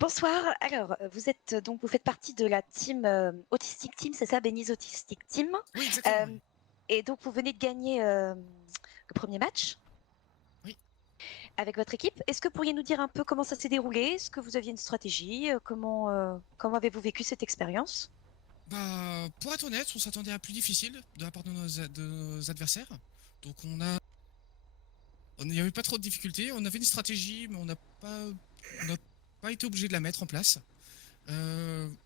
Bonsoir. Alors, vous faites partie de la team Autistic Team, c'est ça, Benny's Autistic Team. Oui, exactement. Oui. Et donc, vous venez de gagner le premier match. Oui. Avec votre équipe. Est-ce que vous pourriez nous dire un peu comment ça s'est déroulé? Est-ce que vous aviez une stratégie? Comment avez-vous vécu cette expérience? Bah, pour être honnête, on s'attendait à plus difficile de la part de nos adversaires. Donc il n'y avait pas trop de difficultés. On avait une stratégie, mais on n'a pas été obligé de la mettre en place.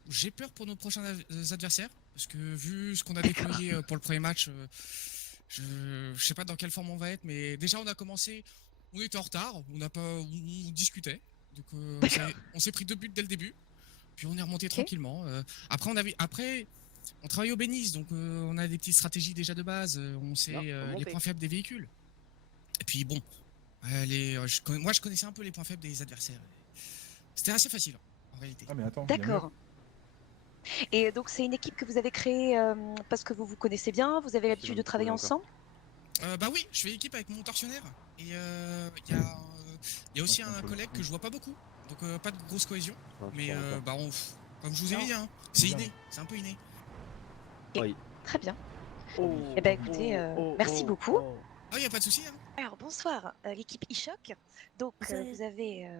J'ai peur pour nos prochains adversaires parce que vu ce qu'on a déployé pour le premier match, je sais pas dans quelle forme on va être, mais déjà on a commencé, on était en retard, on discutait, donc on s'est pris 2 buts dès le début, puis on est remonté tranquillement. Après on travaille au Bénis, donc on a des petites stratégies déjà de base, on sait les points faibles des véhicules. Et puis bon, moi je connaissais un peu les points faibles des adversaires. C'était assez facile en réalité. Ah mais attends, il y a mieux. D'accord. Et donc c'est une équipe que vous avez créée parce que vous vous connaissez bien, vous avez l'habitude de travailler ensemble? Bah oui, je fais équipe avec mon tortionnaire. Et il y a aussi un collègue que je vois pas beaucoup. Donc pas de grosse cohésion. Mais comme je vous ai dit, hein, c'est inné. C'est un peu inné. Oui. Très bien. Eh ben écoutez, merci beaucoup. Ah, y a pas de souci. Hein. Alors bonsoir, l'équipe eShock. Donc vous avez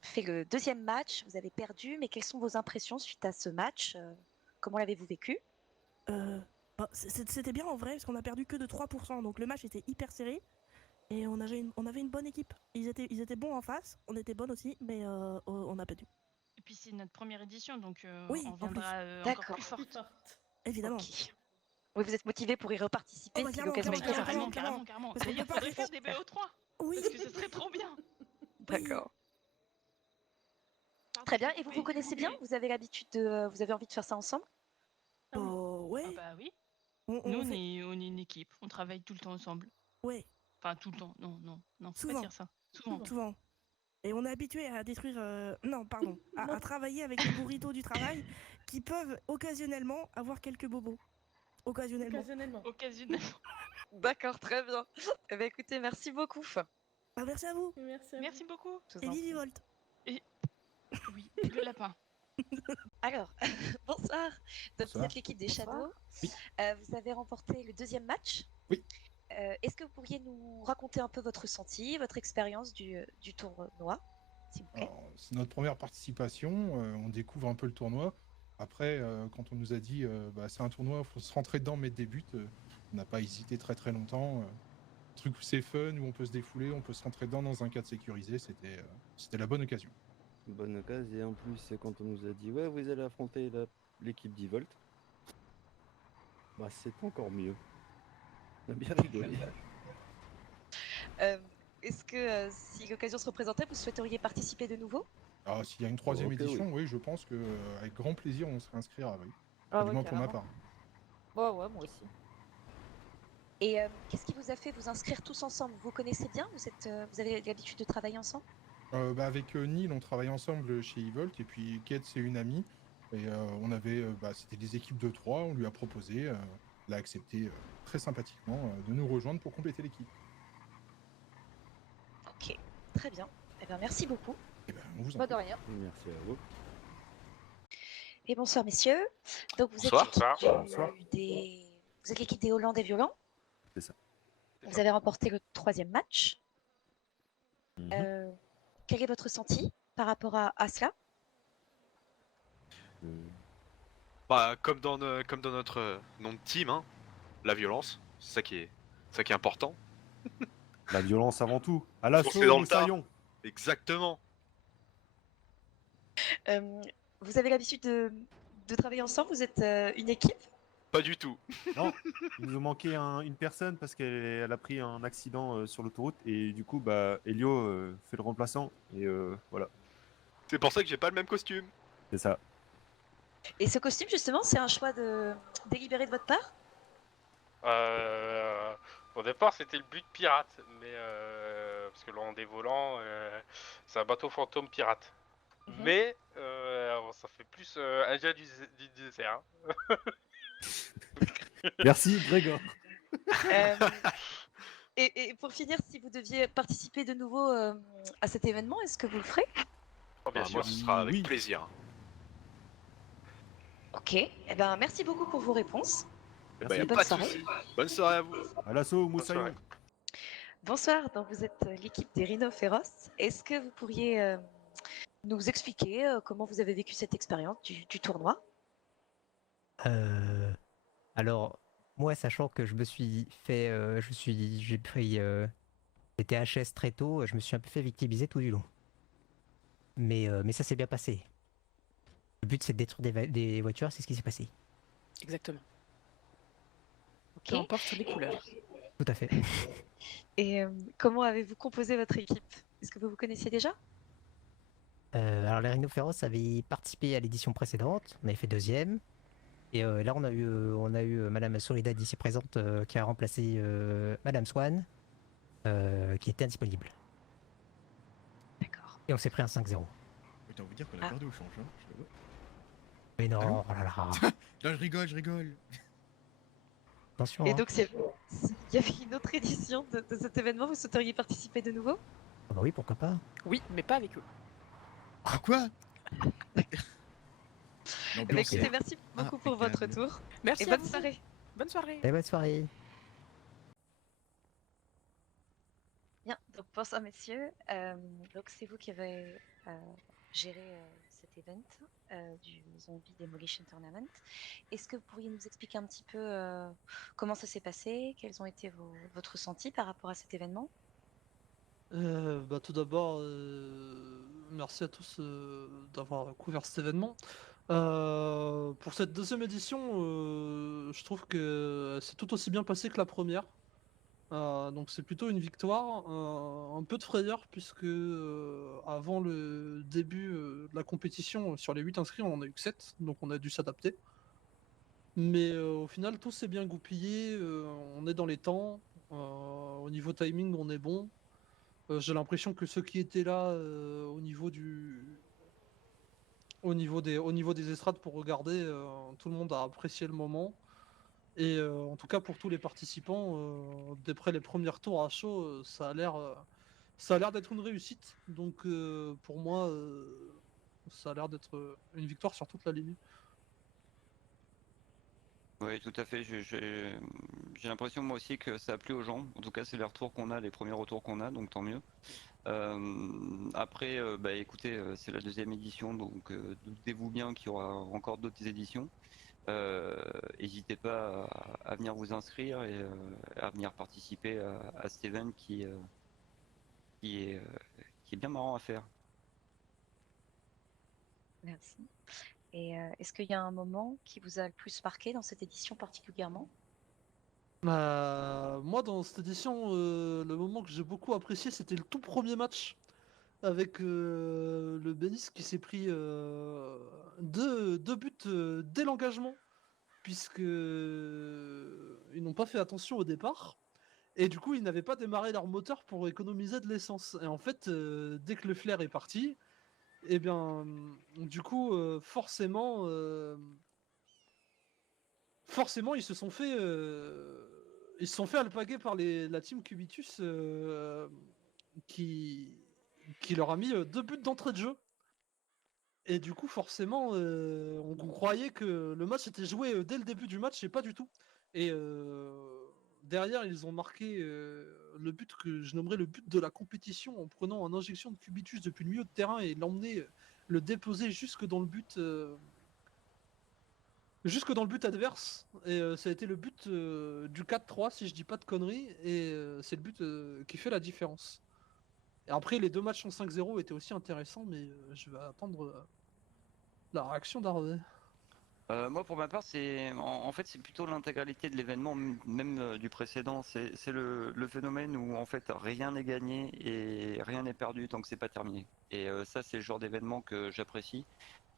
fait le deuxième match, vous avez perdu, mais quelles sont vos impressions suite à ce match? Comment l'avez-vous vécu? C'était bien en vrai, parce qu'on a perdu que de 3%, donc le match était hyper serré, et on avait une bonne équipe. Ils étaient bons en face, on était bonnes aussi, mais on a perdu. Et puis c'est notre première édition, donc oui, on viendra encore plus forte. Évidemment. Okay. Oui, vous êtes motivé pour y reparticiper si l'occasion se présente. Carrément. D'ailleurs, il faudrait faire des BO3. Oui. Parce que ce serait trop bien. D'accord. Très bien. Et vous connaissez bien? Vous avez l'habitude vous avez envie de faire ça ensemble? Ouais. Ah bah oui. Nous, on est une équipe. On travaille tout le temps ensemble. Ouais. Enfin, tout le temps. Non, faut pas dire ça. Souvent. Et on est habitué à détruire... à travailler avec les burritos du travail qui peuvent occasionnellement avoir quelques bobos. Occasionnellement. D'accord, très bien. Eh bien, écoutez, merci beaucoup. Merci à vous. Merci beaucoup. Et Vivi Volt. Et... Oui, le lapin. Alors, bonsoir. Donc, vous êtes l'équipe des Shadows. Oui. Vous avez remporté le deuxième match. Oui. Est-ce que vous pourriez nous raconter un peu votre ressenti, votre expérience du tournoi, s'il vous plaît? C'est notre première participation. On découvre un peu le tournoi. Après, quand on nous a dit c'est un tournoi, il faut se rentrer dedans, mettre des buts, on n'a pas hésité très très longtemps. Truc où c'est fun, où on peut se défouler, on peut se rentrer dedans dans un cadre sécurisé, c'était la bonne occasion. Bonne occasion, et en plus, quand on nous a dit ouais, vous allez affronter l'équipe d'Evolt, bah c'est encore mieux. On a bien rigolé. Est-ce que si l'occasion se représentait, vous souhaiteriez participer de nouveau? Alors, s'il y a une troisième édition, oui, je pense qu'avec grand plaisir, on se réinscrira, oui. Du moins pour ma part. Ouais, moi aussi. Et qu'est-ce qui vous a fait vous inscrire tous ensemble? Vous vous connaissez bien? Vous avez l'habitude de travailler ensemble? Avec Neil, on travaille ensemble chez Evolt, et puis Kate, c'est une amie. Et on avait, c'était des équipes de 3, on lui a proposé, elle a accepté très sympathiquement de nous rejoindre pour compléter l'équipe. Ok, très bien. Eh bien, merci beaucoup. Eh ben, on vous en Pas de rien. Merci à vous. Et bonsoir, messieurs. Donc, vous êtes l'équipe des Hollandais Violents. C'est ça. Vous avez remporté le troisième match. Quel est votre ressenti par rapport à cela? Comme dans notre nom de team, hein, la violence, c'est ça qui est important. La violence avant tout. À l'assaut, nous saillons. Exactement. Vous avez l'habitude de travailler ensemble? Vous êtes une équipe? Pas du tout. Non, il nous manquait une personne parce qu'elle a pris un accident sur l'autoroute et du coup, Elio fait le remplaçant et voilà. C'est pour ça que j'ai pas le même costume. C'est ça. Et ce costume, justement, c'est un choix délibéré de votre part? Au départ, c'était le but pirate, mais parce que le Hollandais Volant, c'est un bateau fantôme pirate. Mais ça fait plus Indien du désert. Merci, Grégor. Et pour finir, si vous deviez participer de nouveau à cet événement, est-ce que vous le ferez? Oh, bien Bah, sûr, moi, ce sera avec oui. plaisir. Ok, eh ben, merci beaucoup pour vos réponses. Bah, y a Et bonne pas de soirée. soucis. Bonne soirée à vous. À l'assaut, Bonne Moussaillon. soirée. Bonsoir, donc vous êtes l'équipe des Rhinos Féroces. Est-ce que vous pourriez nous expliquer comment vous avez vécu cette expérience du tournoi? Alors, moi, sachant que je me suis fait, j'ai pris des THS très tôt, je me suis un peu fait victimiser tout du long. Mais ça s'est bien passé. Le but, c'est de détruire des voitures, c'est ce qui s'est passé. Exactement. Ok. Peu importe les couleurs. Tout à fait. Et comment avez-vous composé votre équipe? Est-ce que vous vous connaissiez déjà? Alors, les Rhinos Féroces avaient participé à l'édition précédente, on avait fait deuxième. Et là, on a eu Madame Soledad ici présente qui a remplacé Madame Swan, qui était indisponible. D'accord. Et on s'est pris un 5-0. Autant vous dire qu'on a Ah. perdu au change. Hein. Je le vois. Mais non, Allô oh là là. Là, je rigole. Attention. Et hein. donc, il y avait une autre édition de cet événement, vous souhaiteriez participer de nouveau? Ah bah oui, pourquoi pas. Oui, mais pas avec eux. Ah quoi Eh ben, L'ambiance écoutez, est merci beaucoup pour votre impeccable. tour. Merci Et à bonne vous. soirée. Bonne soirée. Et bonne soirée. Bien, donc bonsoir messieurs. Donc c'est vous qui avez géré cet event du Zombie Demolition Tournament. Est-ce que vous pourriez nous expliquer un petit peu comment ça s'est passé, quels ont été votre ressenti par rapport à cet événement? Tout d'abord, merci à tous d'avoir couvert cet événement. Pour cette deuxième édition, je trouve que c'est tout aussi bien passé que la première. Donc c'est plutôt une victoire, un peu de frayeur puisque avant le début de la compétition, sur les 8 inscrits, on en a eu que 7, donc on a dû s'adapter. Mais au final, tout s'est bien goupillé, on est dans les temps, au niveau timing, on est bon. J'ai l'impression que ceux qui étaient là au niveau des estrades pour regarder, tout le monde a apprécié le moment. Et en tout cas pour tous les participants, d'après les premiers tours à chaud, ça a l'air d'être une réussite. Donc pour moi, ça a l'air d'être une victoire sur toute la ligne. Oui, tout à fait. J'ai l'impression moi aussi que ça a plu aux gens. En tout cas, c'est les retours qu'on a, les premiers retours qu'on a, donc tant mieux. Après, écoutez, c'est la deuxième édition, donc doutez-vous bien qu'il y aura encore d'autres éditions. N'hésitez pas à venir vous inscrire et à venir participer à cet event qui est bien marrant à faire. Merci. Et est-ce qu'il y a un moment qui vous a le plus marqué dans cette édition particulièrement? Moi, dans cette édition, le moment que j'ai beaucoup apprécié, c'était le tout premier match avec le Benis qui s'est pris deux buts dès l'engagement, puisque ils n'ont pas fait attention au départ. Et du coup, ils n'avaient pas démarré leur moteur pour économiser de l'essence. Et en fait, dès que le flair est parti, eh bien, du coup, forcément, ils se sont fait alpaguer par la team Cubitus qui leur a mis 2 buts d'entrée de jeu. Et du coup, forcément, on croyait que le match était joué dès le début du match, et pas du tout. Et derrière, ils ont marqué le but que je nommerais le but de la compétition en prenant en injection de Cubitus depuis le milieu de terrain et l'emmener, le déposer jusque dans le but. Jusque dans le but adverse, et ça a été le but du 4-3 si je dis pas de conneries, et c'est le but qui fait la différence. Et après les deux matchs en 5-0 étaient aussi intéressants, mais je vais attendre la réaction d'Harvey. Moi, pour ma part, en fait, c'est plutôt l'intégralité de l'événement, même du précédent. C'est le phénomène où en fait rien n'est gagné et rien n'est perdu tant que c'est pas terminé. Et ça, c'est le genre d'événement que j'apprécie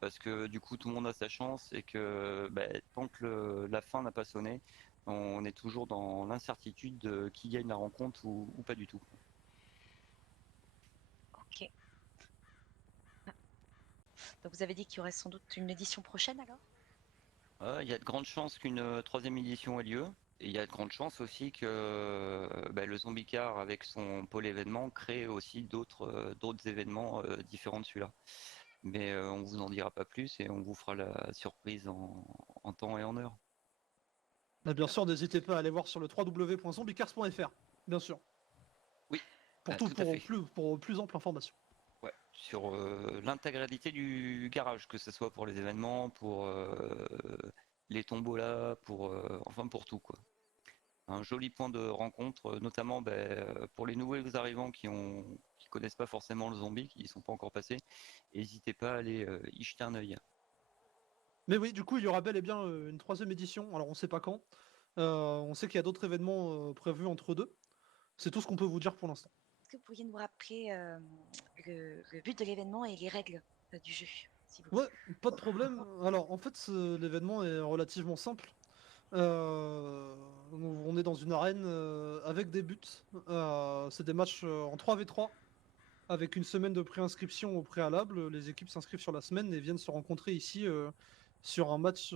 parce que du coup, tout le monde a sa chance et que tant que la fin n'a pas sonné, on est toujours dans l'incertitude de qui gagne la rencontre ou pas du tout. Ok. Donc vous avez dit qu'il y aurait sans doute une édition prochaine alors? Il y a de grandes chances qu'une troisième édition ait lieu. Et il y a de grandes chances aussi que le Zombie Car, avec son pôle événement, crée aussi d'autres événements différents de celui-là. Mais on vous en dira pas plus et on vous fera la surprise en temps et en heure. Bah, bien sûr, n'hésitez pas à aller voir sur le www.zombiecars.fr, bien sûr. Oui, Pour tout à fait. pour plus ample information. Ouais, sur l'intégralité du garage, que ce soit pour les événements, pour les tombolas, enfin pour tout quoi. Un joli point de rencontre, notamment pour les nouveaux arrivants qui connaissent pas forcément le zombie, qui y sont pas encore passés. N'hésitez pas à aller y jeter un œil. Mais oui, du coup, il y aura bel et bien une 3e édition. Alors, on sait pas quand. On sait qu'il y a d'autres événements prévus entre deux. C'est tout ce qu'on peut vous dire pour l'instant. Est-ce que vous pourriez nous rappeler le but de l'événement et les règles du jeu, s'il vous plaît? Ouais, pas de problème. Alors, en fait, l'événement est relativement simple. On est dans une arène avec des buts. C'est des matchs en 3v3 avec une semaine de préinscription au préalable. Les équipes s'inscrivent sur la semaine et viennent se rencontrer ici sur un match,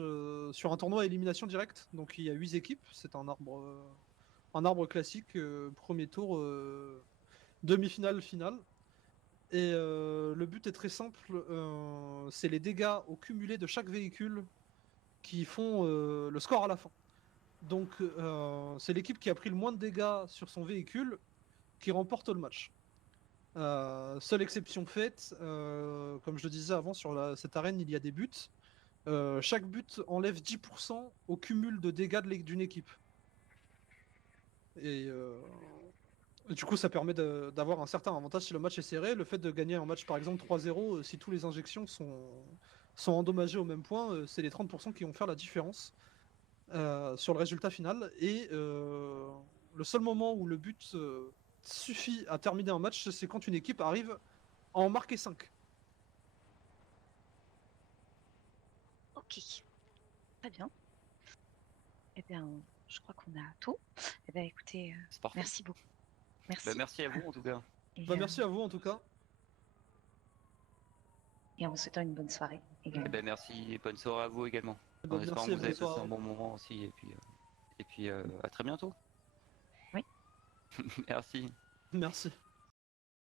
sur un tournoi à élimination directe. Donc il y a 8 équipes. C'est un arbre classique. Premier tour, demi-finale, finale. Et le but est très simple. C'est les dégâts au cumulé de chaque véhicule qui font le score à la fin. Donc c'est l'équipe qui a pris le moins de dégâts sur son véhicule qui remporte le match. Seule exception faite, comme je le disais avant, sur cette arène il y a des buts. Chaque but enlève 10% au cumul de dégâts d'une équipe. Et du coup ça permet d'avoir un certain avantage si le match est serré. Le fait de gagner un match par exemple 3-0, si tous les injections sont endommagées au même point, c'est les 30% qui vont faire la différence sur le résultat final. Et le seul moment où le but suffit à terminer un match, c'est quand une équipe arrive à en marquer 5. Ok, très bien. Eh bien, je crois qu'on a tout. Eh bien, écoutez, merci beaucoup. Merci. Merci à vous en tout cas. Et, merci à vous en tout cas. Et en vous souhaitant une bonne soirée également. Merci et bonne soirée à vous également. En espérant que vous avez passé un bon moment aussi. Et puis à très bientôt. Oui. Merci. Merci.